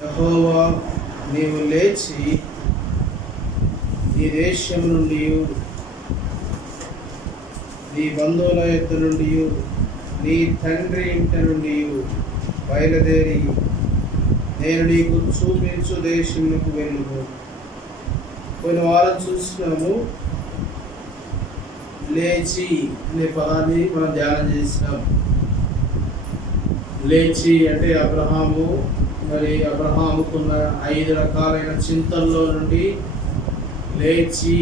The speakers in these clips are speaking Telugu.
యెహోవా, నీవు లేచి నీ దేశం నుండి, నీ బంధువుల యొద్ద నుండి, నీ తండ్రి ఇంట నుండి బయలుదేరి నేను నీకు చూపించు దేశంలోకి వెళ్ళుము. కొన్ని వారం చూసినాము, లేచి అనే పదాన్ని మనం ధ్యానం చేసినాం. లేచి అంటే అబ్రహాముకున్న 5 రకాలైన చింతల్లో నుండి లేచి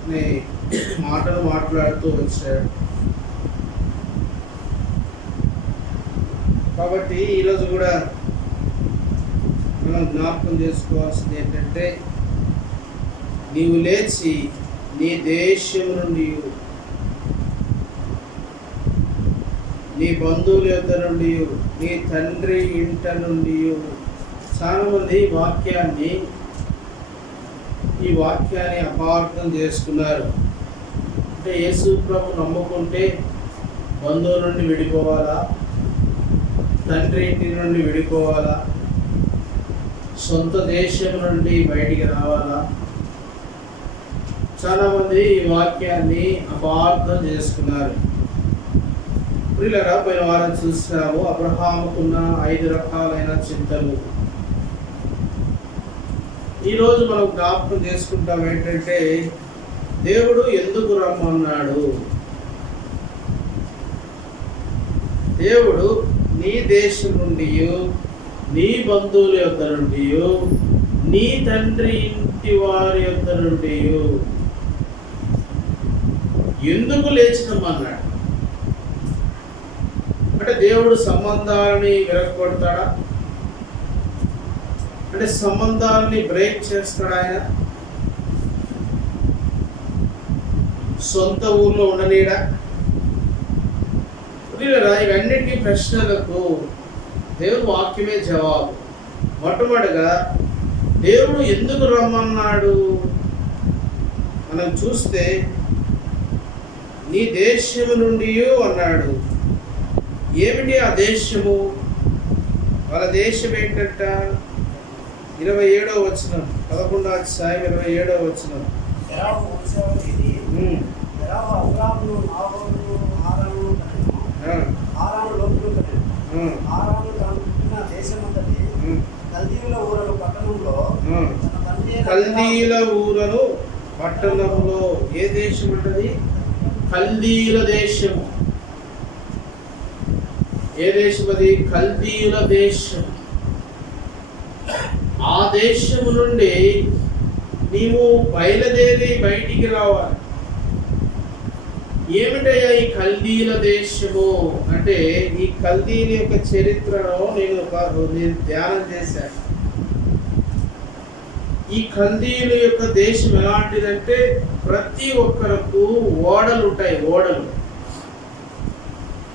అనే మాటను మాట్లాడుతూ వచ్చాడు. కాబట్టి ఈరోజు కూడా మనం జ్ఞాపకం చేసుకోవాల్సింది ఏంటంటే, నీవు లేచి నీ దేశం నుండి, నీ బంధువుల యొద్ద నుండి, నీ తండ్రి ఇంట నుండి. చాలామంది ఈ వాక్యాన్ని అపార్థం చేసుకున్నారు. అంటే యేసు ప్రభు నమ్ముకుంటే బంధువుల నుండి విడిపోవాలా, తండ్రి ఇంటి నుండి విడిపోవాలా, సొంత దేశం నుండి బయటికి రావాలా? చాలామంది ఈ వాక్యాన్ని అపార్థం చేసుకున్నారు. ప్రియులారా, పోయిన వారం చూసినాము అబ్రహాముకున్న 5 రకాలైన చింతలు. ఈరోజు మనం జ్ఞాపకం చేసుకుంటాం ఏంటంటే, దేవుడు ఎందుకు రమ్మన్నాడు? దేవుడు నీ దేశం నుండి, నీ బంధువుల యొద్ద నుండి, నీ తండ్రి ఇంటి వారి యొద్ద నుండి ఎందుకు లేచినమన్నాడు? అంటే దేవుడు సంబంధాలని విరగొడతాడా? అంటే సంబంధాలని బ్రేక్ చేస్తాడా? ఆయన సొంత ఊర్లో ఉండలేడా? ఇవన్నిటికీ ప్రశ్నలకు దేవుని వాక్యమే జవాబు. మొట్టమొదటిగా దేవుడు ఎందుకు రమ్మన్నాడు మనం చూస్తే, నీ దేశము నుండి అన్నాడు. ఏమిటి ఆ దేశము? వాళ్ళ దేశం ఏంటంట? 27వ వచనం, 11వ అధ్యాయం 27వ వచనం. కల్దీల ఊరను పట్టణంలో. ఏ దేశం అంటది? కల్దీల దేశము. ఏ దేశం అది? కల్దీల దేశం. ఆ దేశము నుండి నీవు బయలుదేరి బయటికి రావాలి. ఏమిటయ్యా ఈ కల్దీల దేశము అంటే, ఈ కల్దీల యొక్క చరిత్రను నేను ధ్యానం చేశాను. ఈ కల్దీల యొక్క దేశం ఎలాంటిదంటే, ప్రతి ఒక్కరకు ఓడలు ఉంటాయి.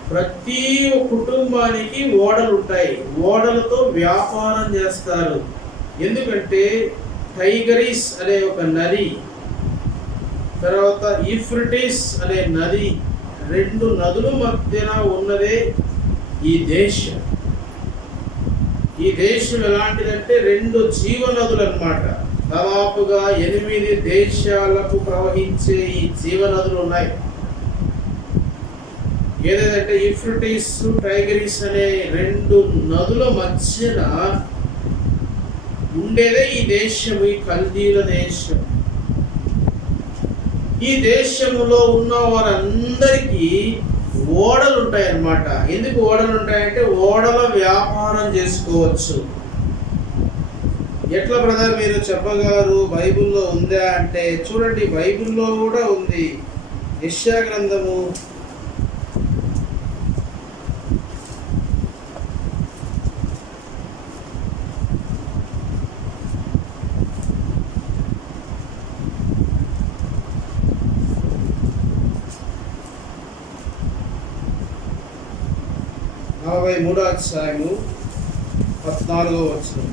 ప్రతి కుటుంబానికి ఓడలు ఉంటాయి. ఓడలతో వ్యాపారం చేస్తారు. ఎందుకంటే టైగరీస్ అనే ఒక నది, తర్వాత యూఫ్రటీస్ అనే నది, 2 నదుల మధ్యన ఉన్నదే ఈ దేశం. ఈ దేశం ఎలాంటిదంటే 2 జీవనదులు అన్నమాట. దాదాపుగా 8 దేశాలకు ప్రవహించే ఈ జీవనదులు ఉన్నాయి. ఏదంటే యూఫ్రటీస్, టైగ్రీస్ అనే 2 నదుల మధ్యన ఉండేదే ఈ దేశం, ఈ కల్దీల దేశం. ఈ దేశంలో ఉన్న వారందరికీ ఓడలు ఉంటాయి అన్నమాట. ఎందుకు ఓడలు ఉంటాయంటే, ఓడల వ్యాపారం చేసుకోవచ్చు. ఎట్లా బ్రదర్ మీరు చెప్పగలరు? బైబిల్లో ఉందా అంటే, చూడండి, బైబిల్లో కూడా ఉంది. యెషయా గ్రంథము 43వ అధ్యాయము 14వ వచనం.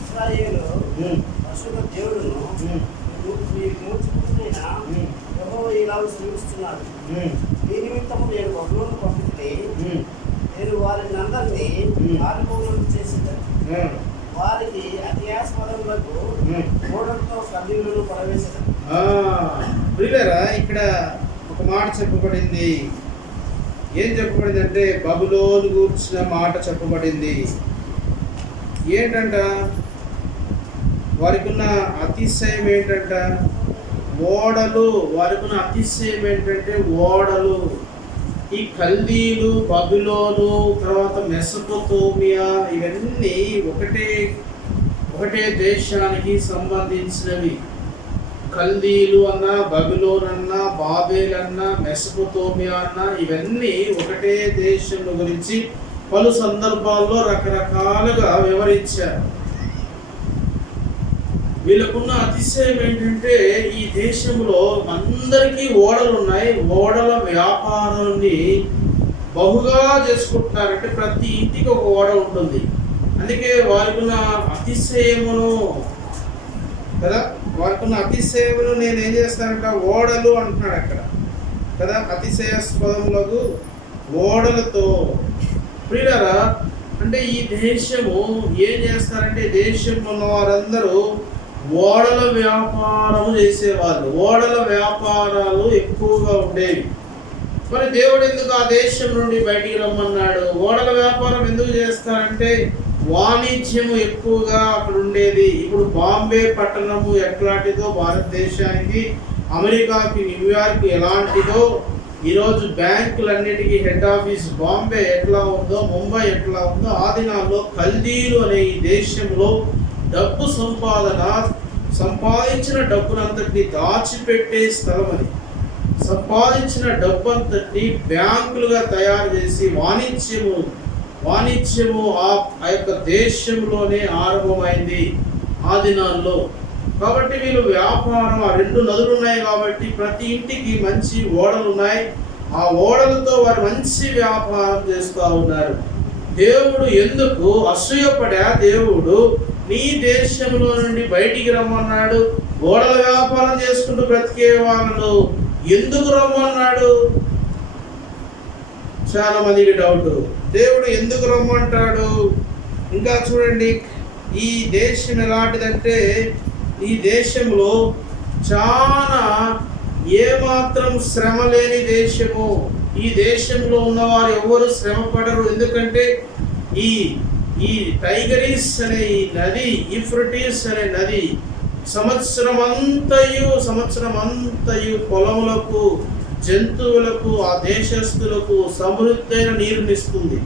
ఇశ్రాయేలు పరిశుద్ధ దేవుడును నీకు మూర్ఛితుడైన యెహోవా ఇలాగ సెలవిస్తున్నాడు, నీ నిమిత్తము నేను బబులోను పంపితిని, నేను వారిని అందరినీ నా పారిపోవులను చేసేదారు. ఉమ్, వారికి అత్యాస్పదములకు ఉమ్. ఓడలతో కన్నీళ్లను పడవేసేదారు. ప్రియులారా, ఇక్కడ ఒక మాట చెప్పబడింది. ఏం చెప్పబడింది అంటే బబులోను గూర్చిన మాట చెప్పబడింది. ఏంటంట? వారికి ఉన్న అతిశయం ఏంటంట? ఓడలు. వారికి ఉన్న అతిశయం ఏంటంటే ఓడలు. ఈ కల్దీలు, బబులోను, తర్వాత మెసొపొతేమియా, ఇవన్నీ ఒకటే దేశానికి సంబంధించినవి. కల్దీలు అన్నా, బబులోన్ అన్నా, బాబేల్ అన్నా, మెసొపొతేమియా అన్నా, ఇవన్నీ ఒకటే దేశం గురించి పలు సందర్భాల్లో రకరకాలుగా వివరించారు. వీళ్ళకున్న అతిశయం ఏంటంటే ఈ దేశంలో అందరికీ ఓడలు ఉన్నాయి. ఓడల వ్యాపారాన్ని బహుగా చేసుకుంటున్నారంటే ప్రతి ఇంటికి ఒక ఓడ ఉంటుంది. అందుకే వారికున్న అతిశయమును కదా, వారికున్న అతిశయమును నేను ఏం చేస్తానంట ఓడలు అంటున్నాడు అక్కడ కదా. అతిశయాస్పదములకు ఓడలతో. ప్రియులారా, అంటే ఈ దేశము ఏం చేస్తారంటే దేశంలో ఉన్న వారందరూ ఓడల వ్యాపారం చేసేవాళ్ళు. ఓడల వ్యాపారాలు ఎక్కువగా ఉండేవి. మరి దేవుడు ఎందుకు ఆ దేశం నుండి బయటికి రమ్మన్నాడు? ఓడల వ్యాపారం ఎందుకు చేస్తారంటే వాణిజ్యము ఎక్కువగా అక్కడ ఉండేది. ఇప్పుడు బాంబే పట్టణము ఎట్లాంటిదో భారతదేశానికి, అమెరికాకి న్యూయార్క్ ఎలాంటిదో, ఈరోజు బ్యాంకులన్నిటికీ హెడ్ ఆఫీస్ బాంబే ఎట్లా ఉందో, ముంబై ఎట్లా ఉందో, ఆ దినాల్లో కల్దీలు అనే ఈ దేశంలో డబ్బు సంపాదించిన డబ్బునంతటిని దాచిపెట్టే స్థలం అది. సంపాదించిన డబ్బు అంతటిని బ్యాంకులుగా తయారు చేసి వాణిజ్యము ఆ యొక్క దేశంలోనే ఆరంభమైంది ఆ దినాల్లో. కాబట్టి వీళ్ళు వ్యాపారం, ఆ రెండు నదులు ఉన్నాయి కాబట్టి ప్రతి ఇంటికి మంచి ఓడలు ఉన్నాయి. ఆ ఓడలతో వారు మంచి వ్యాపారం చేస్తూ ఉన్నారు. దేవుడు ఎందుకు అసూయపడా? దేవుడు నీ దేశంలో నుండి బయటికి రమ్మన్నాడు. ఓడల వ్యాపారం చేసుకుంటూ బ్రతికే వాళ్ళను ఎందుకు రమ్మన్నాడు? చాలా మందికి డౌట్. దేవుడు ఎందుకు రమ్మంటాడు? ఇంకా చూడండి, ఈ దేశం ఎలాంటిదంటే ఈ దేశంలో చాలా ఏమాత్రం శ్రమ లేని దేశము. ఈ దేశంలో ఉన్నవారు ఎవరు శ్రమ పడరు. ఎందుకంటే ఈ టైగరీస్ అనే ఈ నది, యూఫ్రటీస్ అనే నది సంవత్సరం అంతయు పొలములకు, జంతువులకు, ఆ దేశస్తులకు సమృద్ధైన నీరునిస్తుంది.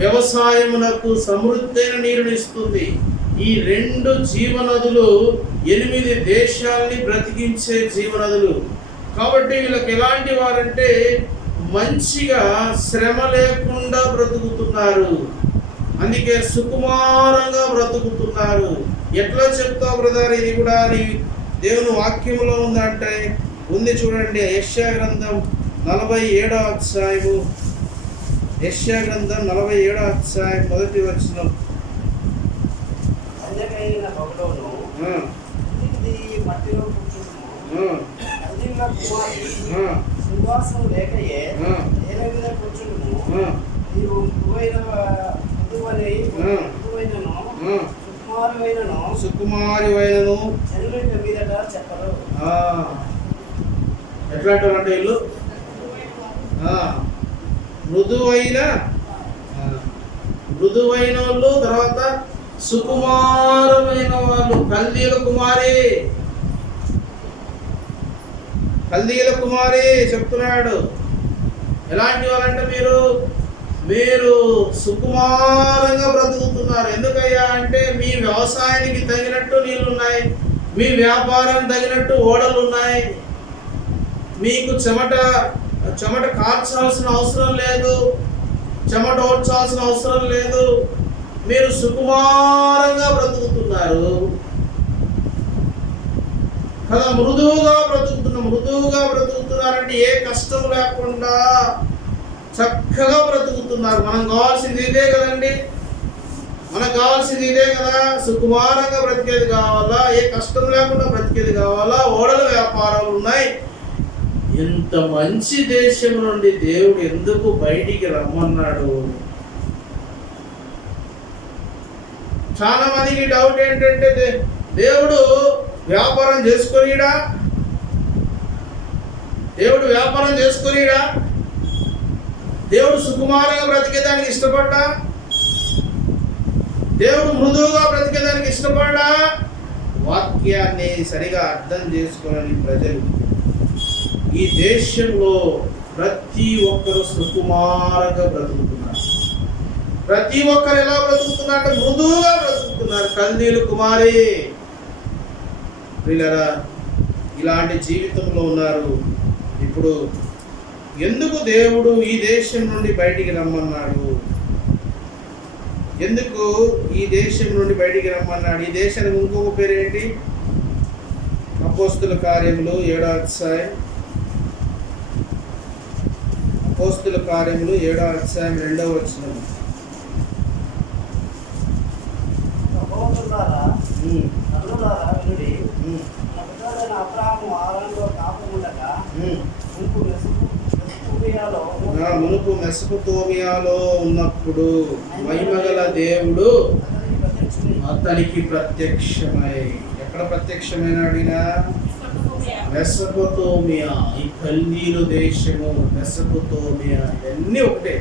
వ్యవసాయమునకు సమృద్ధైన నీరునిస్తుంది. ఈ రెండు జీవనదులు 8 దేశాల్ని బ్రతికించే జీవనదులు. కాబట్టి వీళ్ళకి ఎలాంటి వారంటే మంచిగా శ్రమ లేకుండా బ్రతుకుతున్నారు. అందుకే సుకుమారంగా బ్రతుకుతున్నారు. ఎట్లా చెప్తావు బ్రదర్? ఇది కూడా నీ దేవుని వాక్యంలో ఉందంటే ఉంది. చూడండి, యెషయా గ్రంథం 47వ అధ్యాయము. యెషయా గ్రంథం 47వ అధ్యాయం 1వ వచనం. మట్టిలో సింహాసనం లేకయే నేల మీద కూర్చుండుము. నీవు సుకుమారివైనను జనుల మీదట చెప్పరు. ఎట్లాంటి అంటే వీళ్ళు మృదువైన వాళ్ళు, తర్వాత సుకుమారమైన వాళ్ళు. కల్దీల కుమారి చెప్తున్నాడు. ఎలాంటి వాళ్ళంటే మీరు సుకుమారంగా బ్రతుకుతున్నారు. ఎందుకయ్యా అంటే మీ వ్యవసాయానికి తగినట్టు నీళ్లున్నాయి, మీ వ్యాపారానికి తగినట్టు ఓడలు ఉన్నాయి. మీకు చెమట కార్చాల్సిన అవసరం లేదు, చెమట ఓడ్చాల్సిన అవసరం లేదు. మీరు సుకుమారంగా బ్రతుకుతున్నారు కదా. మృదువుగా బ్రతుకుతున్నారంటే ఏ కష్టం లేకుండా చక్కగా బ్రతుకుతున్నారు. మనకు కావాల్సింది ఇదే కదండి. సుకుమారంగా బ్రతికేది కావాలా, ఏ కష్టం లేకుండా బ్రతికేది కావాలా. ఓడల వ్యాపారాలు ఉన్నాయి. ఇంత మంచి దేశం నుండి దేవుడు ఎందుకు బయటికి రమ్మన్నాడు? చాలా మందికి డౌట్ ఏంటంటే దేవుడు వ్యాపారం చేసుకొనిడా? దేవుడు వ్యాపారం చేసుకొనిడా? దేవుడు సుకుమారంగా బ్రతికేదానికి ఇష్టపడ్డా? దేవుడు మృదువుగా బ్రతికేదానికి ఇష్టపడ్డా? వాక్యాన్ని సరిగా అర్థం చేసుకోని ప్రజలు ఈ దేశంలో ప్రతి ఒక్కరు సుకుమారంగా బ్రతుకుతున్నారు. ప్రతి ఒక్కరు ఎలా బ్రతుకుతున్నారు? మృదువుగా బ్రతుకుతున్నారు. కల్దీలు కుమారి పిల్లరా, ఇలాంటి జీవితంలో ఉన్నారు. ఇప్పుడు ఎందుకు దేవుడు ఈ దేశం నుండి బయటికి రమ్మన్నాడు? ఎందుకు ఈ దేశం నుండి బయటికి రమ్మన్నాడు? ఈ దేశానికి ఇంకొక పేరు ఏంటి? అపోస్తుల కార్యములు 7వ అధ్యాయం. అపోస్తుల కార్యములు 7వ అధ్యాయం 2వ వచనం. సహోదరులారా, తల్లులారా వినుడి. మన పితరుడైన అబ్రహాము హారానులో కాపురముండగా మునుపు మెసొపొతేమియాలో ఉన్నప్పుడు మహిమగల దేవుడు అతనికి ప్రత్యక్షమై, ఎక్కడ ప్రత్యక్షమైనాడినా? మెసొపొతేమియా. ఈ కల్దీలు దేశము, మెసొపొతేమియా ఇవన్నీ ఒకటే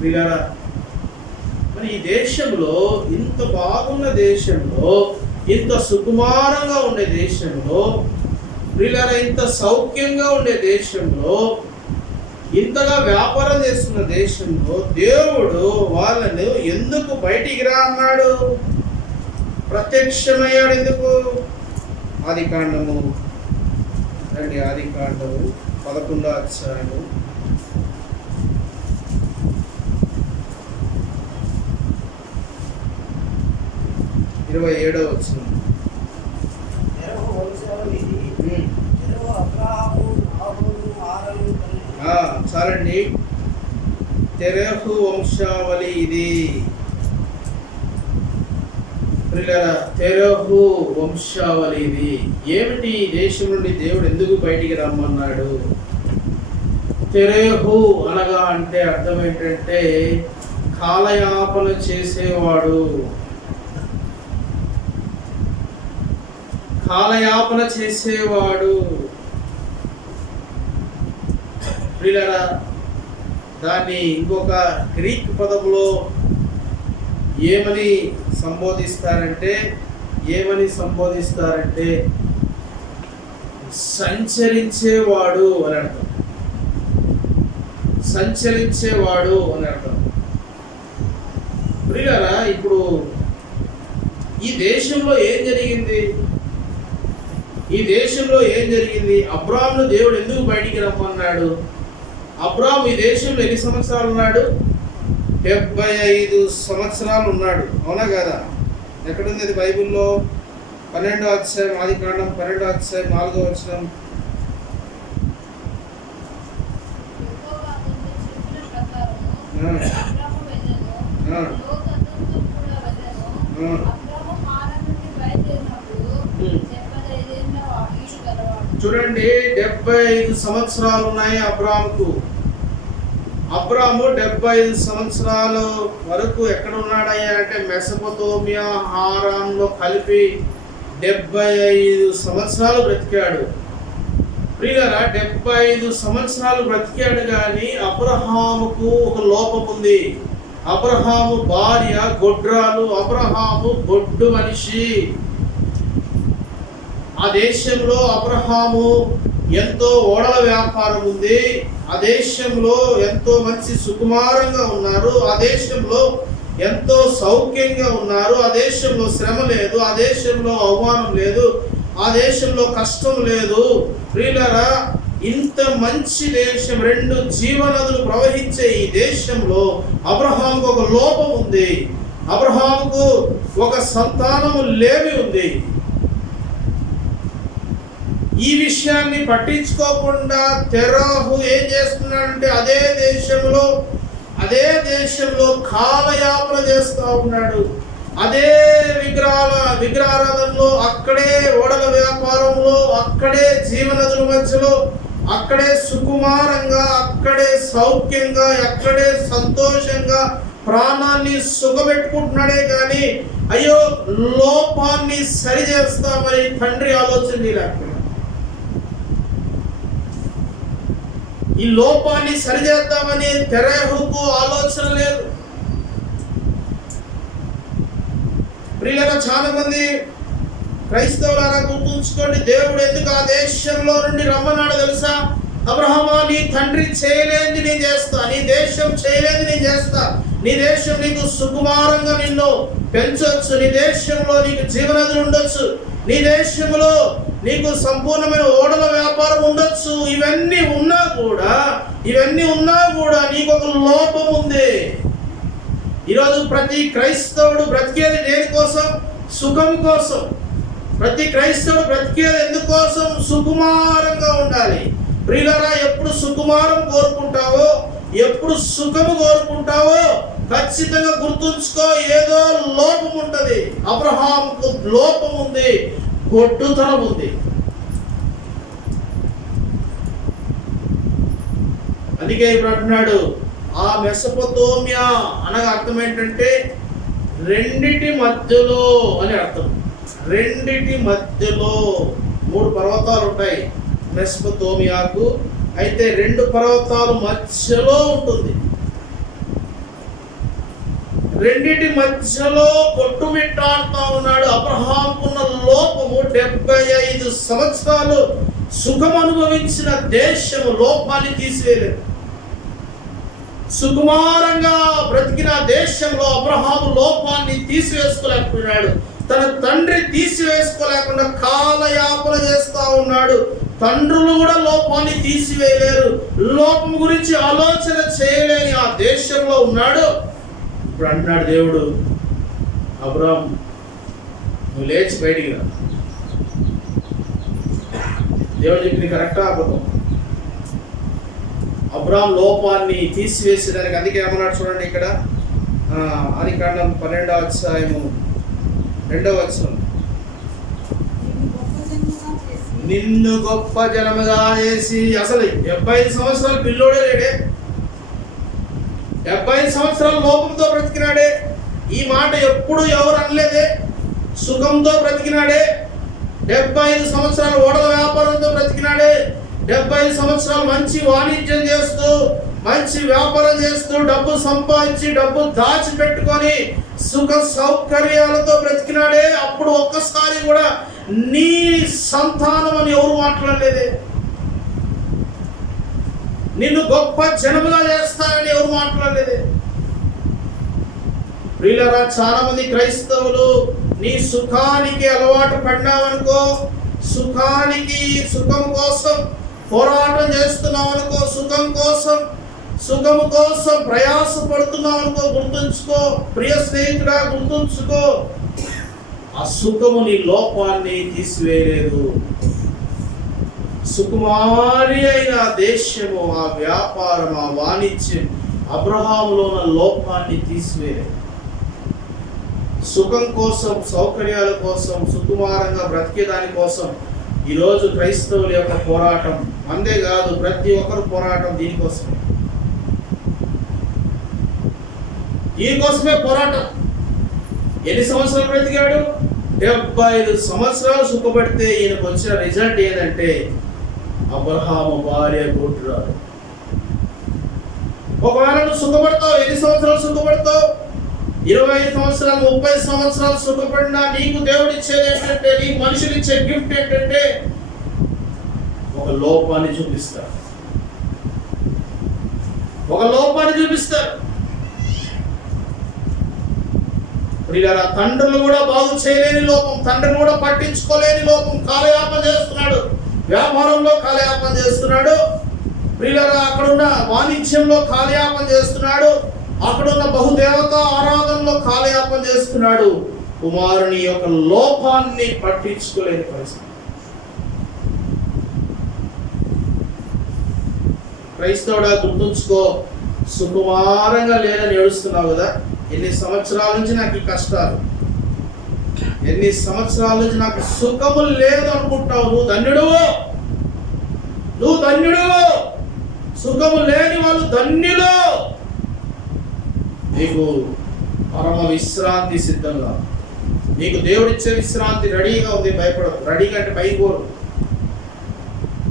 పిల్లరా. మరి ఈ దేశంలో, ఇంత బాగున్న దేశంలో, ఇంత సుకుమారంగా ఉండే దేశంలో పిల్లరా, ఇంత సౌఖ్యంగా ఉండే దేశంలో, ఇంతగా వ్యాపారం చేస్తున్న దేశంలో దేవుడు వాళ్ళని ఎందుకు బయటికి రా అన్నాడు? ప్రత్యక్షమయ్యాడు ఎందుకు? ఆదికాండము రండి, ఆదికాండము 11వ అధ్యాయము 27వ వచనం. చాలండి. తెరహు వంశావళి ఇది. తెరహు వంశావళి ఇది. ఏమిటి? ఈ దేశం నుండి దేవుడు ఎందుకు బయటికి రమ్మన్నాడు? తెరహు అనగా అంటే అర్థం ఏంటంటే కాలయాపన చేసేవాడు. కాలయాపన చేసేవాడు. ప్రియులారా, దాన్ని ఇంకొక గ్రీక్ పదములో ఏమని సంబోధిస్తారంటే సంచరించేవాడు అని అర్థం. సంచరించేవాడు అని అర్థం. ప్రియులారా, ఇప్పుడు ఈ దేశంలో ఏం జరిగింది? అబ్రాహామును దేవుడు ఎందుకు బయటికి రమ్మన్నాడు? అబ్రాహాము ఈ దేశంలో ఎన్ని సంవత్సరాలు ఉన్నాడు? 75 సంవత్సరాలు ఉన్నాడు. అవునా కదా? ఎక్కడుంది అది బైబిల్లో? 12వ అధ్యాయం, ఆదికాండం 12వ అధ్యాయం 4వ వచనం. చూడండి, 75 సంవత్సరాలు ఉన్నాయి అబ్రాహాముకు. అబ్రాహాము 75 సంవత్సరాల వరకు ఎక్కడ ఉన్నాడయ్యా అంటే మెసొపొతేమియా, హారాన్లో కలిపి 75 సంవత్సరాలు బ్రతికాడు. ప్రియులారా, 75 సంవత్సరాలు బ్రతికాడు. కానీ అబ్రహాముకు ఒక లోపం ఉంది. అబ్రహాము భార్య గొడ్రాలు. అబ్రహాము గొడ్డు మనిషి. ఆ దేశంలో అబ్రహాము ఎంతో ఓడల వ్యాపారం ఉంది. ఆ దేశంలో ఎంతో మంచి సుకుమారంగా ఉన్నారు. ఆ దేశంలో ఎంతో సౌఖ్యంగా ఉన్నారు. ఆ దేశంలో శ్రమ లేదు. ఆ దేశంలో అవమానం లేదు. ఆ దేశంలో కష్టం లేదు. ప్రియులారా, ఇంత మంచి దేశం, 2 జీవనదులు ప్రవహించే ఈ దేశంలో అబ్రహాముకు ఒక లోపం ఉంది. అబ్రహాముకు ఒక సంతానము లేమి ఉంది. ఈ విషయాన్ని పట్టించుకోకుండా తెరహు ఏం చేస్తున్నాడంటే అదే దేశంలో కాలయాపన చేస్తూ ఉన్నాడు. అదే విగ్రహారాధనలో, అక్కడే ఓడల వ్యాపారంలో, అక్కడే జీవనదుల మధ్యలో, అక్కడే సుకుమారంగా, అక్కడే సౌఖ్యంగా, అక్కడే సంతోషంగా ప్రాణాన్ని సుఖపెట్టుకుంటున్నాడే కానీ అయ్యో లోపాన్ని సరి చేస్తామని తండ్రి ఆలోచన లేకపోయినా, ఈ లోపాన్ని సరిచేద్దామని తెరహుకు ఆలోచన లేదు. ప్రియులారా, చాలా మంది క్రైస్తవులారా గుర్తుంచుకోండి, దేవుడు ఎందుకు ఆ దేశంలో నుండి రమ్మన్నాడు తెలుసా? అబ్రహామా, నీ తండ్రి చేయలేనిది నేను చేస్తా, నీ దేశం చేయలేనిది నేను చేస్తా, నీ దేశం నీకు సుకుమారంగా నిన్ను పెంచవచ్చు, నీ దేశంలో నీకు జీవనదులు ఉండొచ్చు, నీ దేశంలో నీకు సంపూర్ణమైన ఓడల వ్యాపారం ఉండొచ్చు. ఇవన్నీ ఉన్నా కూడా నీకు ఒక లోపం ఉంది. ఈరోజు ప్రతి క్రైస్తవుడు బ్రతికేది దేని కోసం? సుఖం కోసం. ప్రతి క్రైస్తవుడు బ్రతికేది ఎందుకోసం? సుకుమారంగా ఉండాలి. ప్రియులారా, ఎప్పుడు సుకుమారం కోరుకుంటావో, ఎప్పుడు సుఖము కోరుకుంటావో ఖచ్చితంగా గుర్తుంచుకో, ఏదో లోపం ఉంటది. అబ్రహాముకు లోపం ఉంది, గొడ్డుతనం ఉంది. అందుకే ఇప్పుడు అంటున్నాడు, ఆ మెసొపొతేమియా అనగా అర్థం ఏంటంటే రెండిటి మధ్యలో అని అర్థం. రెండిటి మధ్యలో 3 పర్వతాలు ఉంటాయి మెసొపొతేమియాకు. అయితే 2 పర్వతాలు మధ్యలో ఉంటుంది. రెండిటి మధ్యలో కొట్టుమిట్టాడుతా ఉన్నాడు. అబ్రహాముకున్న లోపము 75 సంవత్సరాలు సుఖం అనుభవించిన దేశము లోపాన్ని తీసివేయలేదు. సుకుమారంగా బ్రతికిన దేశంలో అబ్రహాము లోపాన్ని తీసివేసుకోలేకపోయినాడు. తన తండ్రి తీసివేసుకోలేకుండా కాలయాపన చేస్తా ఉన్నాడు. తండ్రులు కూడా లోపాన్ని తీసివేయలేరు, లోపం గురించి ఆలోచన చేయలేని ఆ దేశంలో ఉన్నాడు. ఇప్పుడు అంటున్నాడు దేవుడు, అబ్రహాము నువ్వు లేచి బయటికి రా. దేవుడు చెప్పింది కరెక్టా అబద్ధం? అబ్రహాము లోపాన్ని తీసివేసేదానికి అందుకే ఏమన్నాడు చూడండి ఇక్కడ, ఆదికాండం 12వ అధ్యాయము 2వ వచనం, నిన్ను గొప్ప జనముగా చేసి. అసలు 75 సంవత్సరాలు పిల్లోడే లేడే, 75 సంవత్సరాలు లోపంతో బ్రతికినాడే. ఈ మాట ఎప్పుడు ఎవరు అనలేదే. సుఖంతో బ్రతికినాడే, 75 సంవత్సరాలు ఓడల వ్యాపారంతో బ్రతికినాడే, 75 సంవత్సరాలు మంచి వాణిజ్యం చేస్తూ, మంచి వ్యాపారం చేస్తూ, డబ్బు సంపాదించి, డబ్బు దాచిపెట్టుకొని సుఖ సౌకర్యాలతో బ్రతికినాడే. అప్పుడు ఒక్కసారి కూడా నీ సంతానం అని ఎవరు మాట్లాడలేదే. నిన్ను గొప్ప జనముగా చేస్తానని ఎవరు మాట్లాడలేదే. ప్రియులారా, చాలా మంది క్రైస్తవులు నీ సుఖానికి అలవాటు పడినావనుకో, సుఖం కోసం పోరాటం చేస్తున్నావు అనుకో, సుఖము కోసం ప్రయాసపడుతున్నావు అనుకో, గుర్తుంచుకో ప్రియ స్నేహితుడా, గుర్తుంచుకో, ఆ సుఖము నీ లోపాన్ని తీసివేయలేదు. సుకుమారి అయిన దేశము, ఆ వ్యాపారం, ఆ వాణిజ్యం అబ్రహాములో ఉన్న లోపాన్ని తీసివేయలేదు. సుఖం కోసం, సౌకర్యాల కోసం, సుకుమారంగా బ్రతికేదాని కోసం ఈరోజు క్రైస్తవుల యొక్క పోరాటం అందే కాదు, ప్రతి ఒక్కరు పోరాటం దీనికోసమే పోరాటం. ఎన్ని సంవత్సరాలు బ్రతికాడు? 75 సంవత్సరాలు సుఖపడితే ఈయనకు వచ్చిన రిజల్ట్ ఏంటంటే అబ్రహాము భార్య గొడ్రాలు. ఒకవేళ నువ్వు సుఖపడతావు, ఎన్ని సంవత్సరాలు సుఖపడతావు? 25 సంవత్సరాలు, 30 సంవత్సరాలు సుఖపడినా నీకు దేవుడు ఇచ్చేది ఏంటంటే, నీకు మనుషులు ఇచ్చే గిఫ్ట్ ఏంటంటే ఒక లోపాన్ని చూపిస్తారు. ప్రియులారా, తండ్రులు కూడా బాగు చేయలేని లోపం, తండ్రిని కూడా పట్టించుకోలేని లోపం. కాలయాపన చేస్తున్నాడు, వ్యాపారంలో కాలయాపన చేస్తున్నాడు. ప్రియులారా, అక్కడున్న వాణిజ్యంలో కాలయాపన చేస్తున్నాడు, అక్కడున్న బహుదేవత ఆరాధనలో కాలయాపన చేస్తున్నాడు. కుమారుని యొక్క లోపాన్ని పట్టించుకోలేని పరిస్థితి. క్రైస్తవుడా, గుర్తుంచుకో, సుకుమారంగా లేదని ఏడుస్తున్నావు కదా. ఎన్ని సంవత్సరాల నుంచి నాకు ఈ కష్టాలు, ఎన్ని సంవత్సరాల నుంచి నాకు సుఖము లేదు అనుకుంటావు. నువ్వు ధన్యుడు. సుఖము లేని వాళ్ళు ధన్యులు. నీకు పరమ విశ్రాంతి సిద్ధంగా, నీకు దేవుడిచ్చే విశ్రాంతి రెడీగా ఉంది. భయపడదు. రెడీగా అంటే పైకి పోరు,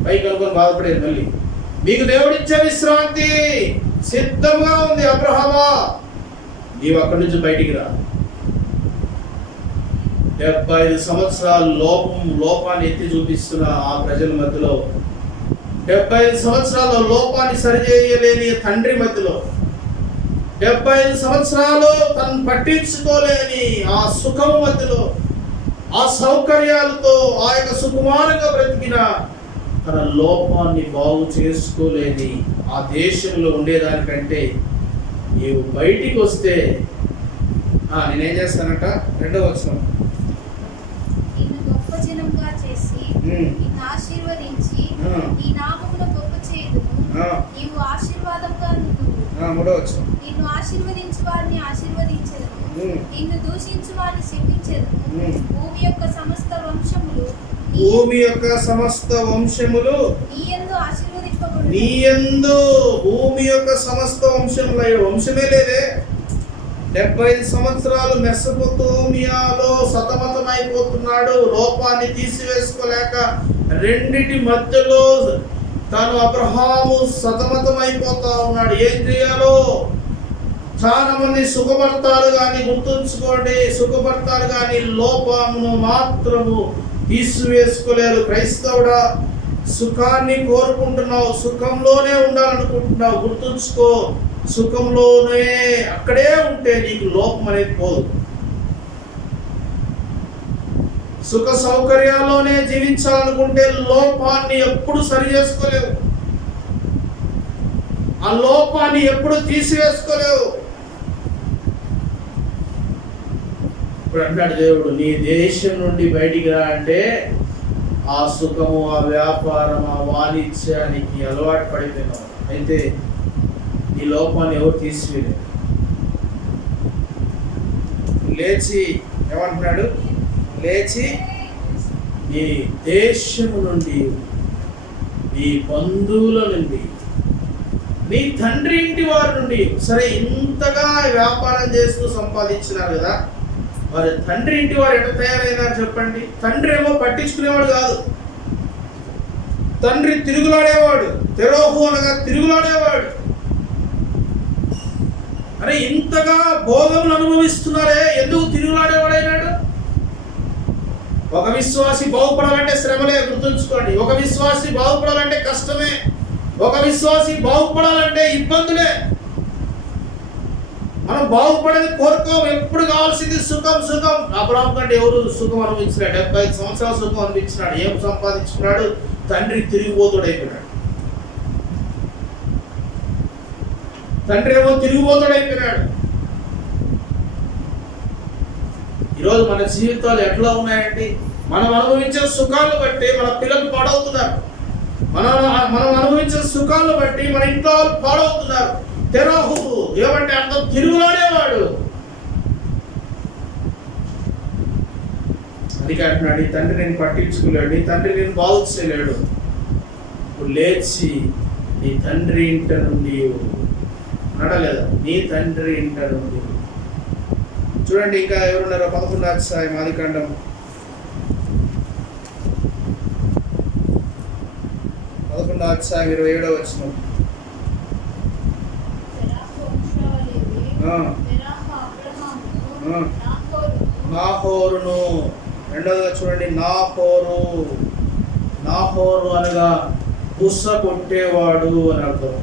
పైకి అనుకొని బాధపడేది. మళ్ళీ మీకు దేవుడిచ్చే విశ్రాంతి సిద్ధంగా ఉంది. అబ్రహామా, నీవు అక్కడి నుంచి బయటికి రా. 75 సంవత్సరాలు లోపాన్ని ఎత్తి చూపిస్తున్న ఆ ప్రజల మధ్యలో, 75 సంవత్సరాల లోపాన్ని సరిచేయలేని తండ్రి మధ్యలో, 75 సంవత్సరాలు తను పట్టించుకోలేని ఆ సుఖం మధ్యలో, ఆ సౌకర్యాలతో ఆ యొక్క సుకుమారంగా బ్రతికిన తన లోపాన్ని బాగు చేసుకోలేని ఆ దేశంలో ఉండేదానికంటే నీవు బయటికి వస్తే నేనేం చేస్తానంట. 2వ వచనం, నిన్ను గొప్ప జనంగా చేసి నిన్ను ఆశీర్వదించి నీ నామమును గొప్ప చేయుదును, నీవు ఆశీర్వాదంగా నుండువు. 3వ వచనం, నిన్ను ఆశీర్వదించు వారిని ఆశీర్వదించెదను, నిన్ను దూషించు వారిని శపించెదను. భూమి యొక్క సమస్త వంశములు నీయందు ఆశీర్వదింపబడును. నీయందు భూమి యొక్క సమస్త వంశముల వంశమే లేదే. 75 సంవత్సరాలు మెసొపొతేమియాలో సతమతమైపోతున్నాడు. లోపాన్ని తీసివేసుకోలేక రెండిటి మధ్యలో తాను అబ్రహాము సతమతమైపోతా ఉన్నాడు. ఏం చేయాలో? చాలా మంది సుఖపడతారు కానీ, గుర్తుంచుకోండి, సుఖపడతారు కానీ లోపమును మాత్రము తీసివేసుకోలేరు. క్రైస్తవుడా, సుఖాన్ని కోరుకుంటున్నావు, సుఖంలోనే ఉండాలనుకుంటున్నావు. గుర్తుంచుకో, సుఖంలోనే అక్కడే ఉంటే నీకు లోపం అనేది పోదు. సుఖ సౌకర్యాల్లోనే జీవించాలనుకుంటే లోపాన్ని ఎప్పుడు సరి చేసుకోలేవు, ఆ లోపాన్ని ఎప్పుడు తీసివేసుకోలేవు. ఇప్పుడు అంటాడు దేవుడు, నీ దేశం నుండి బయటికి రా అంటే ఆ సుఖము, ఆ వ్యాపారం, ఆ వాణిజ్యానికి అలవాటు పడిపోయినావు. అయితే ఈ లోపాన్ని ఎవరు తీసివేయలేరు. లేచి ఏమంటున్నాడు? లేచి నీ దేశము నుండి, నీ బంధువుల నుండి, నీ తండ్రి ఇంటి వారి నుండి. సరే, ఇంతగా వ్యాపారం చేస్తూ సంపాదించినారు కదా, మరి తండ్రి ఇంటి వారు ఎట్లా తయారైనారు చెప్పండి. తండ్రి ఏమో పట్టించుకునేవాడు కాదు, తండ్రి తిరుగులాడేవాడు. తెరోహు అనగా తిరుగులాడేవాడు. అరే, ఇంతగా భోగములు అనుభవిస్తున్నారే, ఎందుకు తిరుగులాడేవాడైనాడు? ఒక విశ్వాసి బాగుపడాలంటే శ్రమలే. గుర్తుంచుకోండి, ఒక విశ్వాసి బాగుపడాలంటే కష్టమే, ఒక విశ్వాసి బాగుపడాలంటే ఇబ్బందులే. మనం బాగుపడేది కోరుకోం. ఎప్పుడు కావాల్సింది సుఖం. సుఖం. అబ్రహాము కంటే ఎవరు సుఖం అనుభవించినాడు? 75 సంవత్సరాలు సుఖం అనిపించినాడు. ఏం సంపాదించుకున్నాడు? తండ్రి తిరిగిపోతుడైపోయినాడు. తండ్రి ఏమో తిరిగిపోతుడైపోయినాడు. ఈరోజు మన జీవితాలు ఎట్లా ఉన్నాయండి? మనం అనుభవించే సుఖాలను బట్టి మన పిల్లలు పాడవుతున్నారు. మనం అనుభవించే సుఖాలను బట్టి మన ఇంట్లో వాళ్ళు పాడవుతున్నారు. తెరోహు ఏమంటే అర్థం తిరుగులాడేవాడు. అందుకే అంటున్నాడు, నీ తండ్రి నేను పట్టించుకోలేడు, నీ తండ్రి నేను బాగు చేయలేడు. ఇప్పుడు లేచి నీ తండ్రి ఇంట నుండి నడలేదా? నీ తండ్రి ఇంట నుండి. చూడండి ఇంకా ఎవరున్నారో. 11వ అధ్యాయం ఆదికాండం 11వ అధ్యాయం 27వ వచనం. నాహోరును. రెండవదిగా చూడండి, నాహోరు అనగా బుస్స కొట్టేవాడు అని అర్థం.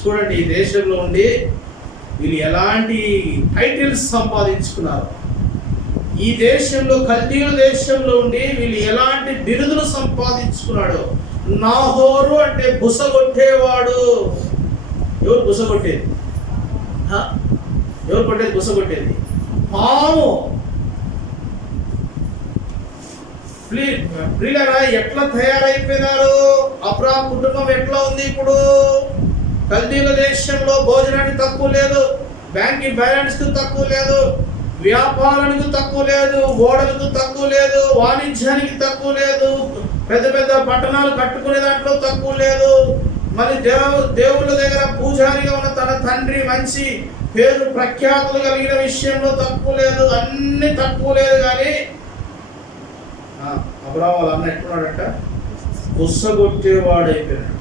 చూడండి, ఈ దేశంలో ఉండి వీళ్ళు ఎలాంటి టైటిల్స్ సంపాదించుకున్నారు. ఈ దేశంలో, కల్దీయుల దేశంలో ఉండి వీళ్ళు ఎలాంటి బిరుదులు సంపాదించుకున్నాడు. నాహోరు అంటే బుస కొట్టేవాడు. ఎవరు బుస కొట్టేది? ఎవరు కొట్టేది? బుస కొట్టేది పాము. ప్రియులారా, ఎట్లా తయారైపోయినారు? అబ్రాహాం కుటుంబం ఎట్లా ఉంది ఇప్పుడు? కల్దీయుల దేశంలో భోజనానికి తక్కువ లేదు, బ్యాంకింగ్ బ్యాలెన్స్ కు తక్కువ లేదు, వ్యాపారానికి తక్కువ లేదు, ఓడలకు తక్కువ లేదు, వాణిజ్యానికి తక్కువ లేదు, పెద్ద పెద్ద పట్టణాలు కట్టుకునే దాంట్లో తక్కువ లేదు. మరి దేవుళ్ళ దగ్గర పూజారిగా ఉన్న తన తండ్రి మంచి పేరు ప్రఖ్యాతులు కలిగిన విషయంలో తక్కువ లేదు, అన్ని తక్కువ లేదు. కానీ అబ్రాహాము వాళ్ళ అన్న ఎట్టున్నాడంట, గుస్సగొట్టేవాడు అయిపోయాడు.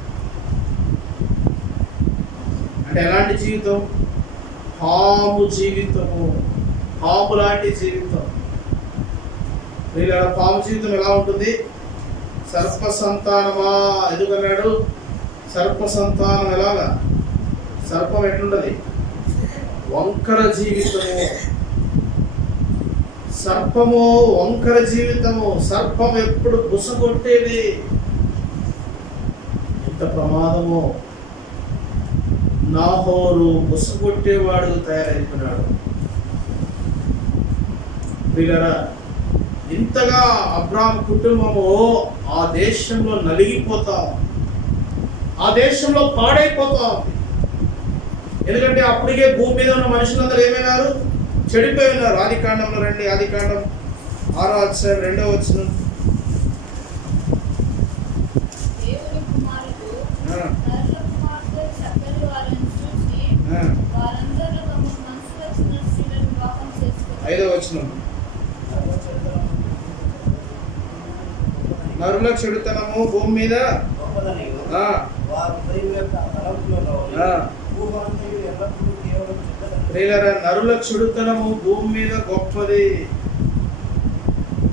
అంటే ఎలాంటి జీవితం? హాము జీవితము, హాము లాంటి జీవితం. పాము జీవితం ఎలా ఉంటుంది? సర్ప సంతానమా ఎదుగన్నాడు. సర్ప సంతానం ఎలాగా? సర్పం ఎట్లుంటది? వంకర జీవితము. సర్పము వంకర జీవితము. సర్పం ఎప్పుడు బుసగొట్టేది. ఎంత ప్రమాదమో! నాహోరు బుసగొట్టేవాడు తయారైపోయినాడు. ప్రియులారా, ఇంతగా అబ్రాహాము కుటుంబము ఆ దేశంలో నలిగిపోతాం, ఆ దేశంలో పాడైపోతాం. ఎందుకంటే అప్పటికే భూమి మీద ఉన్న మనుషులందరూ ఏమైనారు? చెడిపోయి ఉన్నారు. ఆదికాండంలో రండి, ఆదికాండం 6వ అధ్యాయం 2వ వచనం. ఐదవ వచనం. నరుల చెడుతనము భూమి మీద నరుల చెడుతనము భూమి మీద గొప్పది.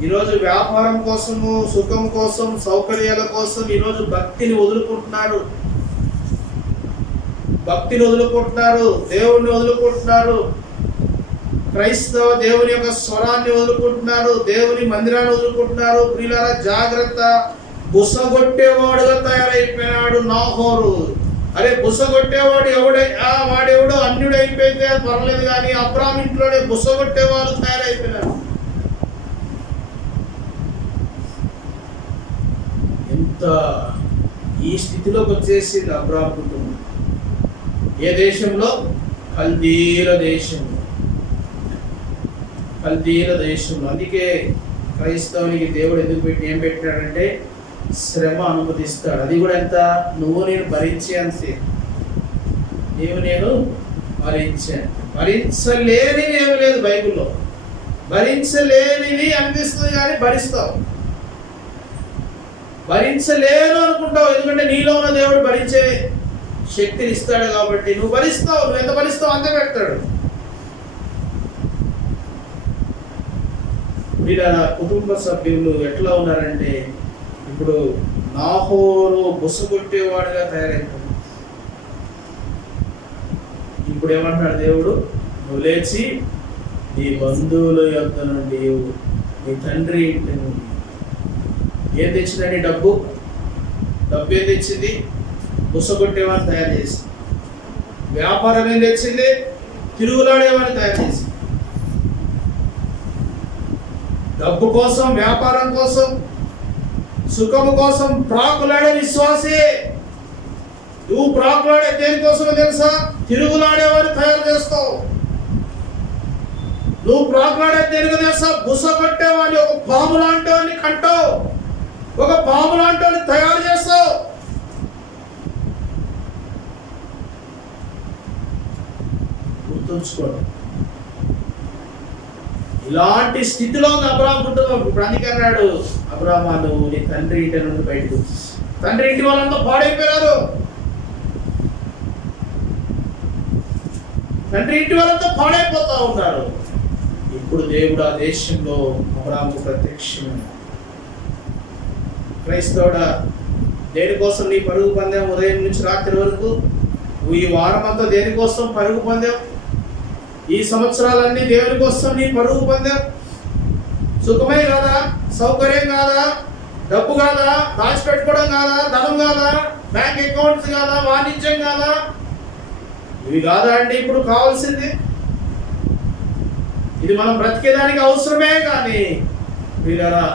ఈరోజు వ్యాపారం కోసము, సుఖం కోసం, సౌకర్యాల కోసం ఈరోజు భక్తిని వదులుకుంటున్నారు, దేవుణ్ణి వదులుకుంటున్నారు. క్రైస్తవ దేవుని యొక్క స్వరాన్ని వదులుకుంటున్నారు, దేవుని మందిరాన్ని వదులుకుంటున్నారు. ప్రియులారా, జాగ్రత్త. బుసగొట్టేవాడుగా తయారైపోయినాడు నాహోరు. అరే, బుసగొట్టేవాడు వాడెవడో అన్యుడు అయిపోయితే పర్లేదు, కానీ అబ్రాహాము ఇంట్లోనే బుసగొట్టేవాళ్ళు తయారైపోయినారు. ఎంత ఈ స్థితిలోకి వచ్చేసింది అబ్రాహాము కుటుంబం. ఏ దేశంలో? కల్దీల దేశంలో. అందుకే క్రైస్తవునికి దేవుడు ఎందుకు ఏం పెట్టాడంటే శ్రమ అనుమతిస్తాడు. అది కూడా ఎంత? నువ్వు నేను భరించేంతే. నేను భరించాను. భరించలేనివి ఏమి లేదు బైబిల్లో. భరించలేనివి అనిపిస్తుంది కానీ భరిస్తావు. భరించలేను అనుకుంటావు, ఎందుకంటే నీలో ఉన్న దేవుడు భరించే శక్తిని ఇస్తాడు కాబట్టి నువ్వు భరిస్తావు. నువ్వు ఎంత భరిస్తావు అంతే పెడతాడు. వీళ్ళ కుటుంబ సభ్యులు ఎట్లా ఉన్నారంటే, ఇప్పుడు నాహోరు బుసగొట్టేవాడుగా తయారైపోయింది. ఇప్పుడు ఏమంటాడు దేవుడు? నువ్వు లేచి నీ బంధువుల యొద్ద నుండి, నీ తండ్రి ఇంటి నుండి. ఏం తెచ్చిందండి? డబ్బు ఏం తెచ్చింది? బుసగొట్టేవాడిని తయారు చేసింది. వ్యాపారం ఏం తెచ్చింది? తిరుగులాడేవాడిని తయారు చేసింది. డబ్బు కోసం, వ్యాపారం కోసం, సుఖము కోసం ప్రాకులాడే విశ్వాసే. నువ్వు ప్రాకులాడే దేనికోసమో తెలుసా? తిరుగులాడేవాడిని తయారు చేస్తావు. నువ్వు ప్రాకులాడే దేనికో తెలుసా? బుసగొట్టేవాడిని, ఒక పాము లాంటి వాడిని కంటావు, ఒక పాము లాంటి వాడిని తయారు చేస్తావు. గుర్తుంచుకోండి. ఇలాంటి స్థితిలో ఉంది అబ్రాహాము కుటుంబం. ఇప్పుడు అందుకే అన్నాడు, అబ్రాహాము నువ్వు నీ తండ్రి ఇంటి నుండి బయటకు వచ్చి. తండ్రి ఇంటి వాళ్ళంతా పాడైపోయారు. తండ్రి ఇంటి వాళ్ళంతా పాడైపోతా ఉన్నారు. ఇప్పుడు దేవుడు ఆ దేశంలో అబ్రాహాముకు ప్రత్యక్షమైనాడు. క్రైస్తవుడా, దేనికోసం నీ పరుగు పందెం? ఉదయం నుంచి రాత్రి వరకు నువ్వు ఈ వారం అంతా దేనికోసం పరుగు పందెం? ఈ సంవత్సరాలన్నీ దేవుని కోసం నీ పరుగు పందెం. సుఖమే కాదా? సౌకర్యం కాదా? డబ్బు కాదా? దాచిపెట్టుకోవడం కాదా? ధనం కాదా? బ్యాంక్ అకౌంట్స్ కాదా? వాణిజ్యం కాదా? ఇవి కాదా అండి ఇప్పుడు కావాల్సింది? ఇది మనం బ్రతికేదానికి అవసరమే. కానీ వీళ్ళరా,